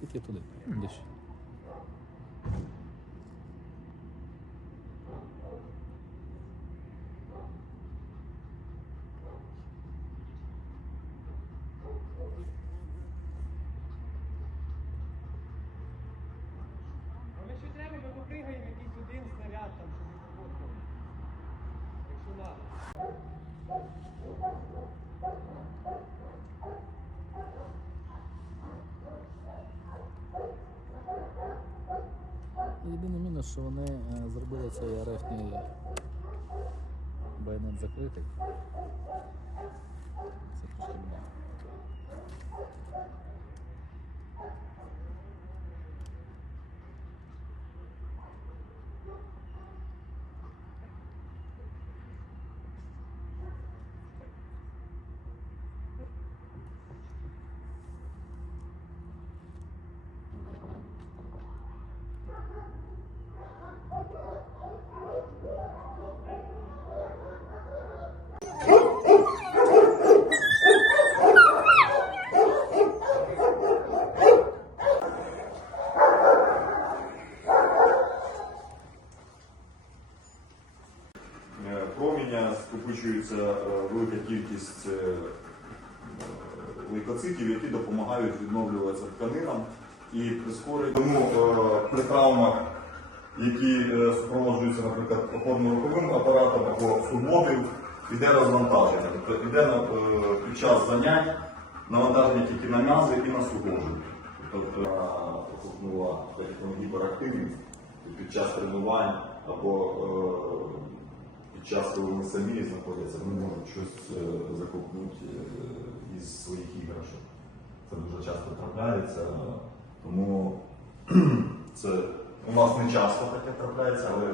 地铁都得，得是。Мінус, що вони е, зробили цей арефний байонет закритий. Це трошки біда. Е, проміння скопичується е, велика кількість е, е, лейкоцитів, які допомагають відновлюватися тканинам і прискорюють. Тому при травмах, які супроводжуються, наприклад, опорно-руховим апаратом або суглобів, йде розвантаження. Тобто йде під час занять навантаження тільки на м'язи і на суглоби. Тобто покупнула гіперактивність під час тренувань або під час, коли вони самі знаходяться, вони можуть щось е, закопнути е, із своїх іграшок. Це дуже часто трапляється, тому це у нас не часто таке трапляється, але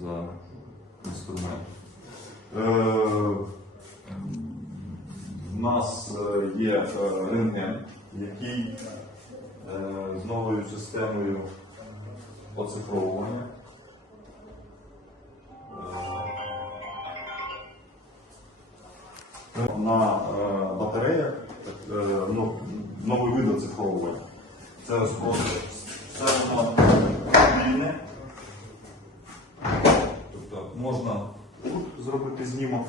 за інструмент. Е, в нас е, є рентген, який е, з новою системою оцифровування. На е, батареях е, ну, новий вид оцифровування. Це ось просто це воно вільне. Тобто можна тут зробити знімок,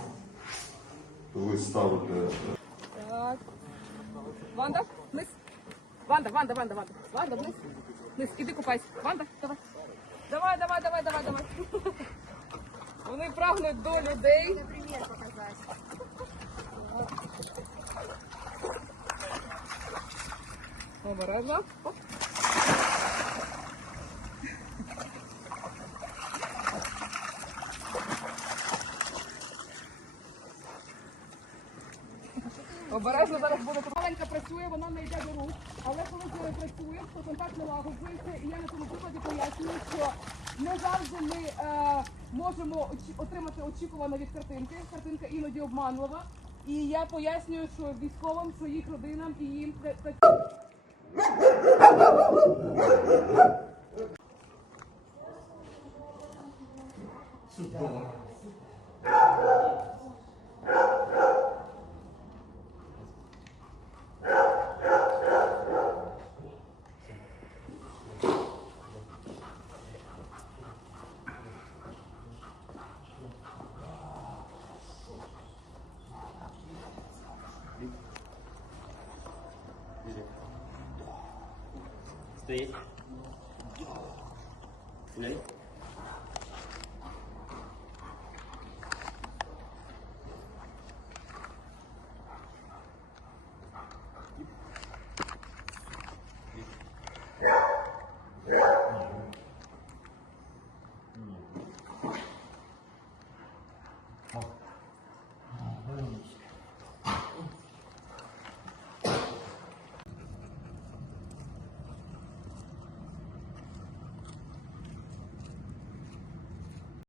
ви ставите е, Так. Ванда, вниз. Ванда, Ванда, Ванда, Ванда. Ванда, вниз. Вниз, іди купайся. Ванда, давай. Давай, давай, давай, давай, давай. Вони прагнуть до людей. Обережно. Обережно зараз буде маленька працює, вона не йде до рук. Але коли з нею працює, то контакт налагоджується. І я на цьому прикладі пояснюю, що не завжди ми е, можемо отримати очікуване від картинки. Картинка іноді обманлива. І я пояснюю, що військовим, що родинам і їм це- це- tuyệt lấy